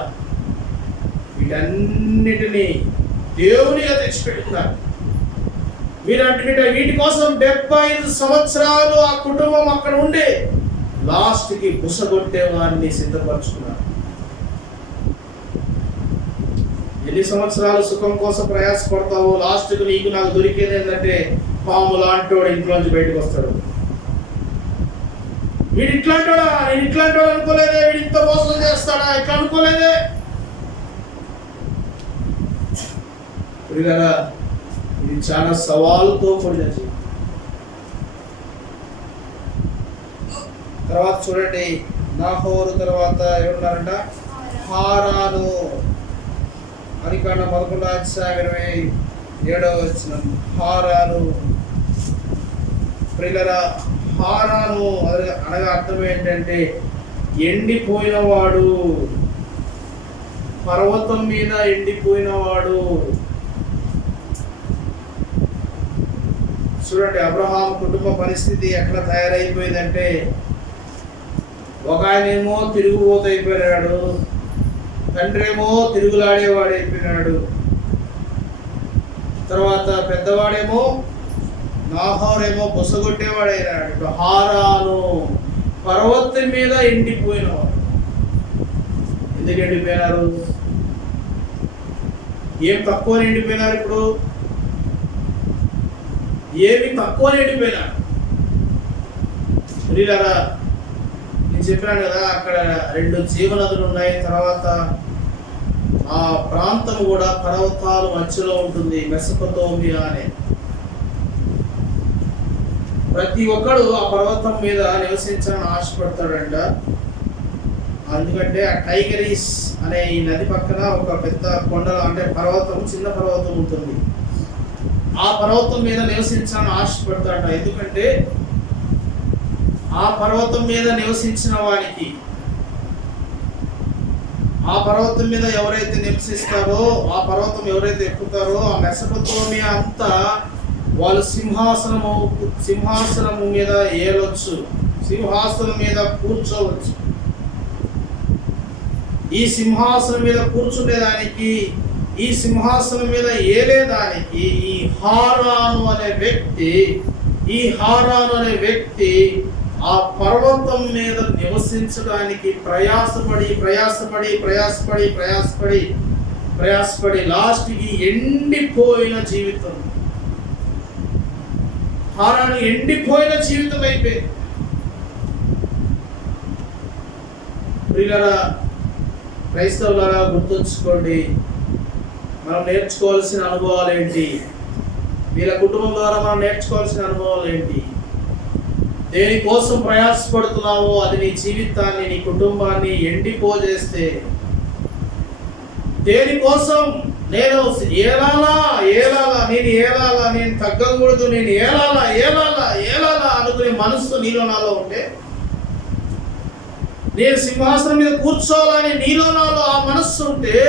వీటన్నిటినీ దేవునిగా తెచ్చిపెట్టుకున్నారు. వీటి కోసం 75 సంవత్సరాలు ఆ కుటుంబం అక్కడ ఉండి లాస్ట్కి బుసగొట్టే వారిని సిద్ధపరచుకున్నారు. ఎన్ని సంవత్సరాలు సుఖం కోసం ప్రయాసపడతావు, లాస్ట్కి నీకు నాకు దొరికేది ఏంటంటే పాము లాంటోడు ఇంట్లోంచి బయటకు వస్తాడు. వీడు ఇట్లాంటోడా, నేను ఇట్లాంటోడు అనుకోలేదే, వీడు ఇంత మోసం చేస్తాడా, ఇట్లా అనుకోలేదే. ఇది చాలా సవాలుతో కూడిన జీవితం. తర్వాత చూడండి, నాహోరు తర్వాత ఎవరున్నారంట? హారాను. ఆదికాండం 11:27 హారాను. ప్రియులారా, హారాను అనగా అర్థం ఏంటంటే ఎండిపోయినవాడు, పర్వతం మీద ఎండిపోయినవాడు. చూడండి, అబ్రహాం కుటుంబ పరిస్థితి ఎట్లా తయారైపోయిందంటే, ఒక ఆయనేమో తిరుగుబోతు అయిపోయినాడు, తండ్రి ఏమో తిరుగులాడేవాడు అయిపోయినాడు, తర్వాత పెద్దవాడేమో నాహోరేమో బొసగొట్టేవాడైనాడు. ఇప్పుడు హారాను పర్వతం మీద ఎండిపోయినవాడు. ఎందుకు ఎండిపోయినారు? ఏం తక్కువ ఎండిపోయినారు? ఇప్పుడు ఏమి తక్కువ ఎండిపోయినారు? ప్రియులారా, నేను చెప్పాను కదా, అక్కడ 2 జీవనదులు ఉన్నాయి. తర్వాత ఆ ప్రాంతం కూడా పర్వతాల మధ్యలో ఉంటుంది, మెసొపొతేమియా అనే. ప్రతి ఒక్కడు ఆ పర్వతం మీద నివసించాలని ఆశపడతాడంట. ఎందుకంటే ఆ టైగరీస్ అనే ఈ నది పక్కన ఒక పెద్ద కొండల అంటే పర్వతం, చిన్న పర్వతం ఉంటుంది. ఆ పర్వతం మీద నివసించాలని ఆశపడతాడంట. ఎందుకంటే ఆ పర్వతం మీద నివసించిన వారికి, ఆ పర్వతం మీద ఎవరైతే నివసిస్తారో, ఆ పర్వతం ఎవరైతే ఎక్కుతారో, ఆ మెసొపొతేమియా అంతా వాళ్ళు సింహాసనము మీద ఏలొచ్చు, సింహాసనం మీద కూర్చోవచ్చు. ఈ సింహాసనం మీద కూర్చుండేదానికి, ఈ సింహాసనం మీద ఏలేదానికి ఈ హారాను అనే వ్యక్తి ఆ పర్వతం మీద నివసించడానికి ప్రయాసపడి లాస్ట్కి ఎండిపోయిన జీవితం. హారాను ఎండిపోయిన జీవితం అయిపోయింది. ప్రియులారా, క్రైస్తవులారా, గుర్తుంచుకోండి, మనం నేర్చుకోవాల్సిన అనుభవాలు ఏంటి? వీళ్ళ కుటుంబం ద్వారా మనం నేర్చుకోవాల్సిన అనుభవాలు ఏంటి? దేనికోసం ప్రయాసపడుతున్నావో అది నీ జీవితాన్ని, నీ కుటుంబాన్ని ఎండిపోజేస్తే, దేనికోసం నేను తగ్గకూడదు, నేను ఏలాలా అనుకునే మనసు నీలో నాలో ఉంటే, నేను సింహాసనం మీద కూర్చోవాలని నీలో నాలో ఆ మనస్సు ఉంటే,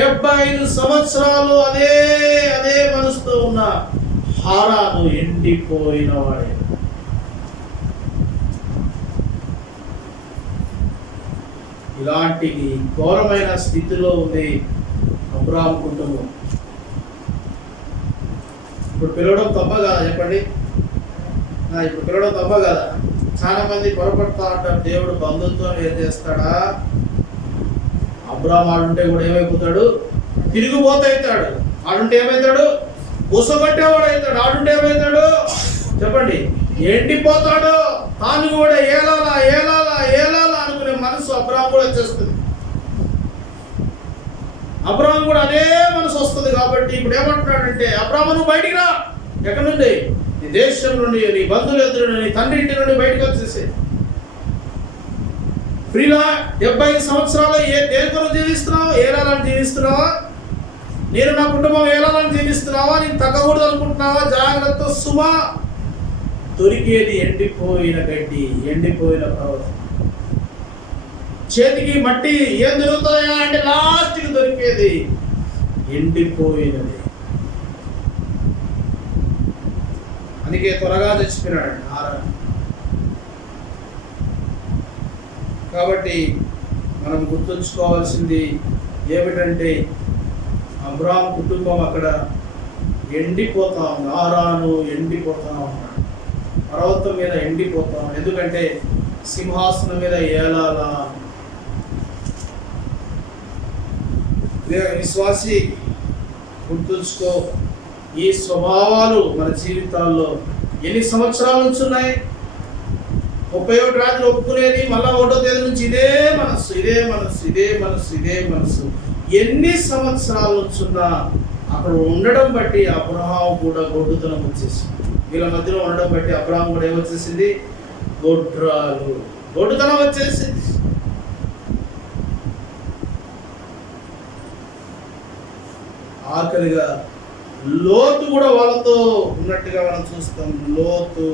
75 సంవత్సరాలు అదే మనసుతో ఉన్న హారాను ఎండిపోయిన వాడే. ఇలాంటి ఘోరమైన స్థితిలో ఉంది అబ్రహాం కుటుంబం. ఇప్పుడు పిలవడం తప్ప కదా? చెప్పండి, ఇప్పుడు పిలవడం తప్ప కదా? చాలా మంది పొరపడతా అంటారు, దేవుడు బంధుత్వం ఏం చేస్తాడా? అబ్రహాం ఆడుంటే కూడా ఏమైపోతాడు? తిరుగుబోతవుతాడు. ఆడుంటే ఏమవుతాడు? బుసగొట్టేవాడు అవుతాడు. ఆడుంటే ఏమవుతాడు? చెప్పండి, ఎండిపోతాడు. తాను కూడా ఏలాలా అనుకునే మనసు అబ్రహాం కూడా వచ్చేస్తుంది. అబ్రహాం కూడా అదే మనసు వస్తుంది. కాబట్టి ఇప్పుడు ఏమంటున్నాడంటే, అబ్రహాము నువ్వు బయటికి రా. ఎక్కడి నుండి? నీ దేశం నుండి, నీ బంధువుల ఎదురు, నీ తండ్రి ఇంటి నుండి బయటకు వచ్చేసి. ప్రియులా, 75 సంవత్సరాలు దేని కొరకు జీవిస్తున్నావు? ఏలాలని జీవిస్తున్నావా? నేను నా కుటుంబం ఏలాలని జీవిస్తున్నావా? నేను తగ్గకూడదు అనుకుంటున్నావా? జాగ్రత్త సుమా. దొరికేది ఎండిపోయిన గడ్డి, ఎండిపోయిన పర్వతం. చేతికి మట్టి ఏం దొరుకుతాయా అంటే లాస్ట్కి దొరికేది ఎండిపోయినది. అందుకే త్వరగా చచ్చిపోయినాడు హారాను. కాబట్టి మనం గుర్తుంచుకోవాల్సింది ఏమిటంటే, అబ్రహాం కుటుంబం అక్కడ ఎండిపోతా ఉంది. హారాను ఎండిపోతా ఉన్నాడు, పర్వతం మీద ఎండిపోతాం. ఎందుకంటే సింహాసనం మీద ఏలాలా. విశ్వాసి గుర్తుంచుకో, ఈ స్వభావాలు మన జీవితాల్లో ఎన్ని సంవత్సరాల నుంచి ఉన్నాయి? 31 రాత్రి ఒప్పుకునేది, మళ్ళా 1వ తేదీ నుంచి ఇదే మనస్సు, ఇదే మనస్సు, ఇదే మనస్సు, ఇదే మనస్సు. ఎన్ని సంవత్సరాల నుంచి ఉన్నా అక్కడ ఉండడం బట్టి అబ్రహాము కూడా గొడ్డుతనం వచ్చేసింది. వీళ్ళ మధ్యలో ఉండడం బట్టి అబ్రహాము కూడా ఏమొచ్చేసింది? గొడ్డుతనం వచ్చేసింది. ఆఖరిగా లోతు కూడా వాళ్ళతో ఉన్నట్టుగా మనం చూస్తాం. లోతు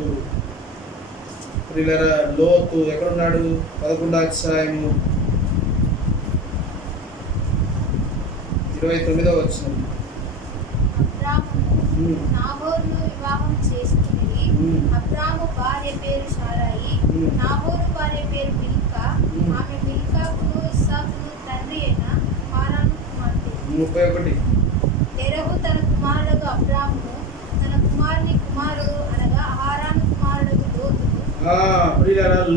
ఎక్కడున్నాడు? 11వ అధ్యాయము 29వ వచనం. నాహోరును వివాహం చేసుకుని అబ్రాము భార్య పేరు శారాయి, నాహోరు భార్య పేరు మిల్కా. ఆమె మిల్కాకును ఇస్సాకును తండ్రి అయిన హారాను కుమార్తె. 31. తెరహు తన కుమారుడు అబ్రామును, తన కుమారుని కుమారుడు అనగా హారాను కుమారుడు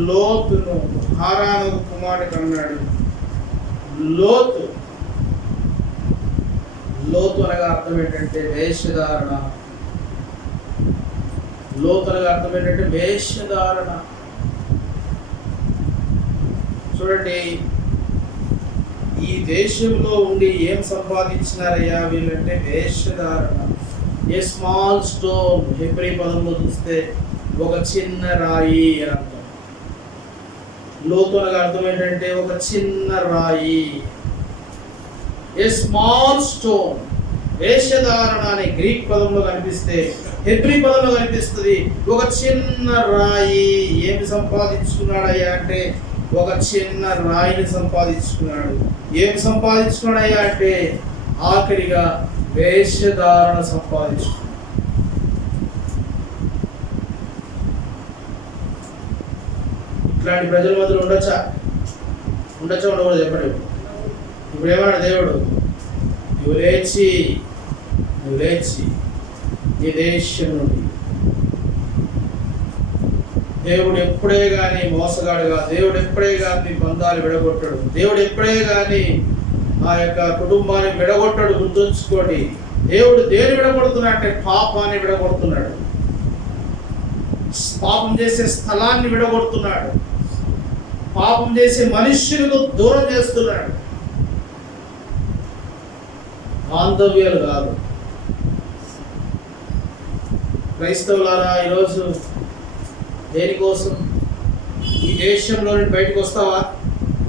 లోతును హారాను కుమారుడు అన్నాడు. లోతు అనగా అర్థం ఏంటంటే వేషధారణ. లోతు అనగా అర్థం ఏంటంటే వేషధారణ. చూడండి, ఈ దేశంలో ఉండి ఏం సంపాదించినారయ్యా వీళ్ళంటే వేషధారణ. ఏ స్మాల్ స్టోన్, హెబ్రీ పదంలో చూస్తే ఒక చిన్న రాయి అని అర్థం. లోతు అనగా అర్థం ఏంటంటే ఒక చిన్న రాయి. A small stone. వేషధారణ అనే గ్రీక్ పదంలో కనిపిస్తే హెబ్రీ పదంలో కనిపిస్తుంది ఒక చిన్న రాయి. ఏమి సంపాదించుకున్నాడయ్యా అంటే ఒక చిన్న రాయిని సంపాదించుకున్నాడు. ఏమి సంపాదించుకున్నాడయ్యా అంటే ఆఖరిగా వేషధారణ సంపాదించుకున్నాడు. ఇట్లాంటి ప్రజల మధ్యలో ఉండొచ్చా ఉండకూడదు? చెప్పండి. ఇప్పుడు ఏమన్నాడు దేవుడు? నువ్వు లేచి ఈ దేశం నుండి. దేవుడు ఎప్పుడే కానీ మోసగాడుగా, దేవుడు ఎప్పుడే కానీ బంధాలు విడగొట్టాడు, దేవుడు ఎప్పుడే కానీ ఆ యొక్క కుటుంబాన్ని విడగొట్టాడు. గుర్తుంచుకోండి, దేవుడు దేని విడగొడుతున్నాడు అంటే పాపాన్ని విడగొడుతున్నాడు. పాపం చేసే స్థలాన్ని విడగొడుతున్నాడు. పాపం చేసే మనుష్యులకు దూరం చేస్తున్నాడు. బాంధవ్యాలు కాదు. క్రైస్తవులారా, ఈరోజు దేనికోసం? ఈ దేశంలో నుండి బయటకు వస్తావా?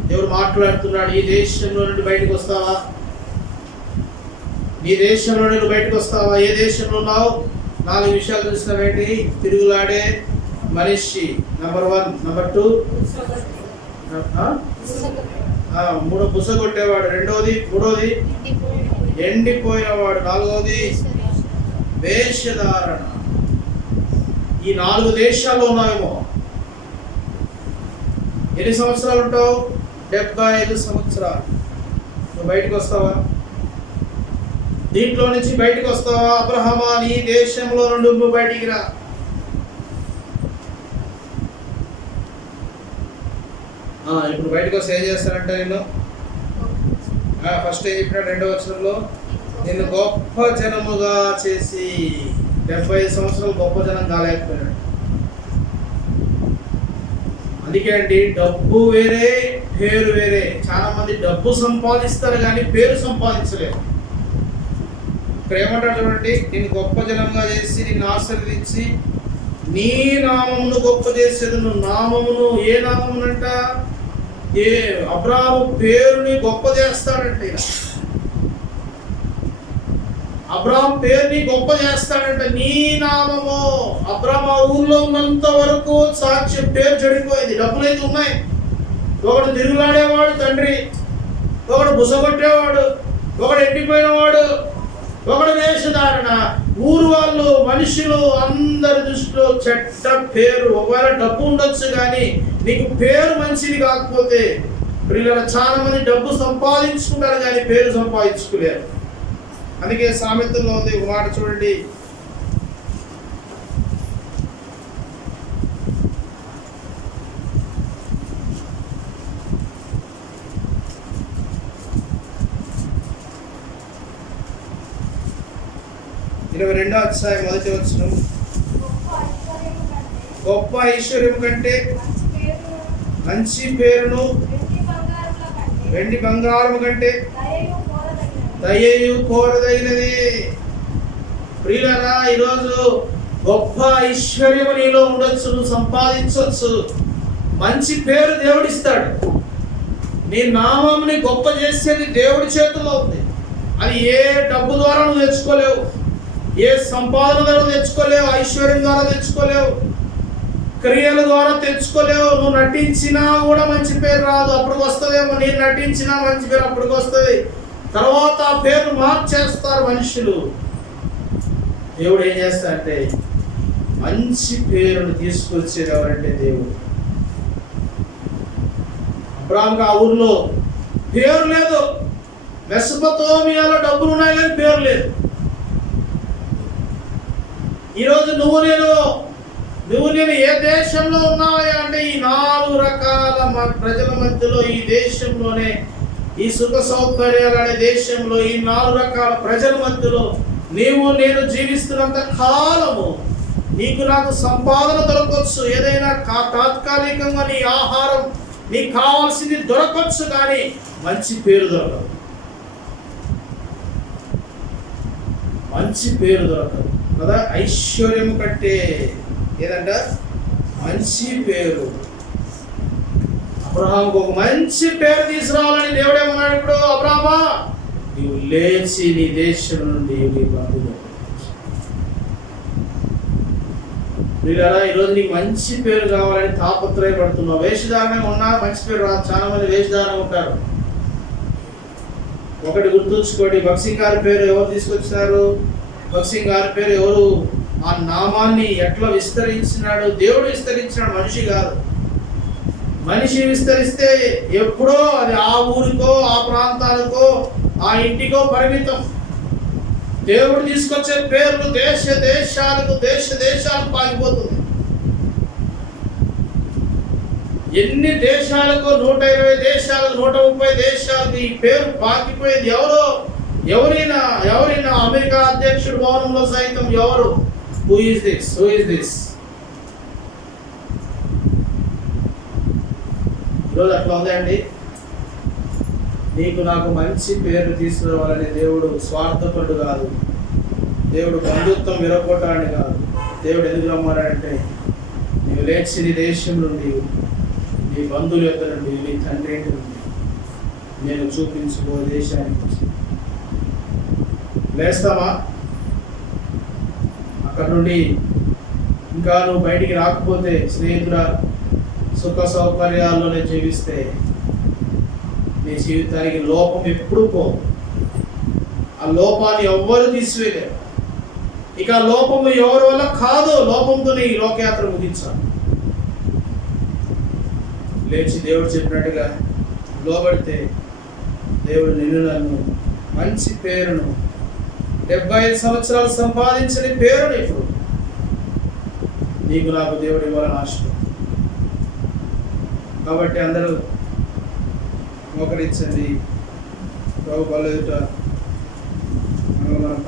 దేవుడు మాట్లాడుతున్నాడు, ఈ దేశంలో నుండి బయటకు వస్తావా? ఈ దేశంలో నుండి బయటకు వస్తావా? ఏ దేశంలో ఉన్నావు? 4 విషయాలు చూసినావేంటి? తిరుగులాడే మనిషి నెంబర్ 1. నెంబర్ 2 3 బుసగొట్టేవాడు. 2వ, 3వది ఎండిపోయినవాడు. 4వది వేషధారణ. ఈ 4 దేశాల్లో ఉన్నాయేమో. ఎన్ని సంవత్సరాలు ఉంటావు? 75 సంవత్సరాలు. నువ్వు బయటకు వస్తావా? దీంట్లో నుంచి బయటకు వస్తావా? అబ్రహామా, నీ దేశంలో నుండి నువ్వు బయటికి రా. ఇప్పుడు బయటకు వస్తే ఏం చేస్తానంటే నిన్ను ఫస్ట్ ఏం చెప్పినాడు? 2వ వచనంలో నిన్ను గొప్ప జనముగా చేసి. 75 సంవత్సరాలు గొప్ప జనం కాలేకపోయినాడు. అందుకే అండి, డబ్బు వేరే, పేరు వేరే. చాలా మంది డబ్బు సంపాదిస్తారు కానీ పేరు సంపాదించలేరు. ఇక్కడ ఏమంటాడు చూడండి, నిన్ను గొప్ప జనంగా చేసి నిన్ను ఆశీర్వదించి నీ నామమును గొప్ప చేసేది. నువ్వు నామమును, ఏ నామమునంట? ఏ అబ్రాహాము పేరుని గొప్ప చేస్తాడంట. అబ్రాహాం పేరుని గొప్ప చేస్తాడంట. నీ నామము. అబ్రాహాం ఆ ఊర్లో ఉన్నంత వరకు సాక్ష్యం, పేరు చెడిపోయింది. డబ్బులు అయితే ఉన్నాయి. ఒకడు తిరుగులాడేవాడు తండ్రి, ఒకడు బుసగొట్టేవాడు, ఒకడు ఎండిపోయినవాడు, ఒకడు వేషధారణ. ఊరు వాళ్ళు, మనుషులు అందరి దృష్టిలో చెడ్డ పేరు. ఒకవేళ డబ్బు ఉండొచ్చు కానీ నీకు పేరు మంచిది కాకపోతే, పిల్లలు చాలా మంది డబ్బు సంపాదించుకుంటారు కానీ పేరు సంపాదించుకోలేరు. అందుకే సామెతల్లో ఉంది ఒక మాట చూడండి, 22వ అధ్యాయం 1వ వచనం. గొప్ప ఐశ్వర్యము కంటే గొప్ప ఐశ్వర్యము కంటే మంచి పేరును మంచి పేరును వెండి బంగారముల కంటే వెండి బంగారము కంటే దయయు కోరదగినది. దయయు కోరదగినది. ప్రియులారా, ఈరోజు గొప్ప ఐశ్వర్యము నీలో ఉండొచ్చు, నువ్వు సంపాదించవచ్చు. మంచి పేరు దేవుడిస్తాడు. నీ నామంని గొప్ప చేసేది దేవుడి చేతిలో ఉంది. అది ఏ డబ్బు ద్వారా నువ్వు తెచ్చుకోలేవు, ఏ సంపాదన ద్వారా తెచ్చుకోలేవు, ఐశ్వర్యం ద్వారా తెచ్చుకోలేవు, క్రియల ద్వారా తెచ్చుకోలేవు. నువ్వు నటించినా కూడా మంచి పేరు రాదు. అప్పుడు వస్తుందేమో, నేను నటించినా మంచి పేరు అప్పటికి వస్తుంది. తర్వాత ఆ పేరు మార్చేస్తారు మనుషులు. దేవుడు ఏం చేస్తాడంటే మంచి పేరును తీసుకొచ్చేది ఎవరంటే దేవుడు. అబ్రాహాముకు ఆ ఊర్లో పేరు లేదు. మెసొపొతామియాలో డబ్బులు ఉన్నాయి కానీ పేరు లేదు. ఈరోజు నువ్వు నేను ఏ దేశంలో ఉన్నావా అంటే ఈ 4 రకాల ప్రజల మధ్యలో, ఈ దేశంలోనే, ఈ సుఖ సౌకర్యాలు అనే దేశంలో, ఈ 4 రకాల ప్రజల మధ్యలో నేను జీవిస్తున్నంత కాలము నీకు నాకు సంపాదన దొరకవచ్చు, ఏదైనా తాత్కాలికంగా నీ ఆహారం నీకు కావాల్సింది దొరకవచ్చు, కానీ మంచి పేరు దొరకదు. మంచి పేరు దొరకదు కదా. ఐశ్వర్యం కంటే ఏదంట మంచి పేరు. అబ్రహాముకు ఒక మంచి పేరు తీసుకురావాలని దేవుడేమన్నాడు? ఇప్పుడు అబ్రహామా, నీవు లేచి నీ దేశం నుండి నీ బంధువులు. వీళ్ళరా, ఈరోజు నీకు మంచి పేరు కావాలని తాపత్రయపడుతున్నావు. వేషధారణ ఉన్నా మంచి పేరు రాదు. చాలా మంది వేషధారణ ఉంటారు. ఒకటి గుర్తుంచుకోండి, భక్సింగ్ గారి పేరు ఎవరు తీసుకొచ్చినారు? భక్సింగ్ గారి పేరు ఎవరు? ఆ నామాన్ని ఎట్లా విస్తరించినాడు? దేవుడు విస్తరించినాడు, మనిషి కాదు. మనిషి విస్తరిస్తే ఎప్పుడో అది ఆ ఊరికో, ఆ ప్రాంతాలకో, ఆ ఇంటికో పరిమితం. దేవుడు తీసుకొచ్చే పేర్లు దేశ దేశాలకు పాకిపోతుంది. ఎన్ని దేశాలకు, 120 దేశాలకు, 130 దేశాలకు ఈ పేరు పాకిపోయేది. ఎవరైనా అమెరికా అధ్యక్షుడు భవనంలో సైతం ఎవరు? Who is this? ఈరోజు అట్లా ఉందండి. నీకు నాకు మంచి పేరు తీసుకురావాలని దేవుడు స్వార్థపరుడు కాదు. దేవుడు బంధుత్వం విరగొట్టాలని కాదు. దేవుడు ఎందుకు రమ్మాడంటే, నీవు లేచి నీ దేశం నుండి, నీ బంధువుల యొక్క నుండి, నీ తండ్రి ఇంటి నుండి నేను చూపించుకో దేశానికి. లేస్తామా? అక్కడ నుండి ఇంకా నువ్వు బయటికి రాకపోతే, స్నేహితుల సుఖ సౌకర్యాల్లోనే జీవిస్తే నీ జీవితానికి లోపం ఎప్పుడు పోదు. ఆ లోపాన్ని ఎవ్వరు తీసివేయలేరు. ఇక లోపము ఎవరి వల్ల కాదు. లోపంతోనే ఈ లోకయాత్ర ముగించాలి. లేచి దేవుడు చెప్పినట్టుగా లోబడితే దేవుడు నిన్ను నన్ను మంచి పేరును, 75 సంవత్సరాలు సంపాదించని పేరును ఇప్పుడు నీకు నాకు దేవుడు ఇవ్వాలని ఆశపడుతుంది. కాబట్టి అందరూ మోకరించండి. ప్రభు బల్ల ఎదుట మనం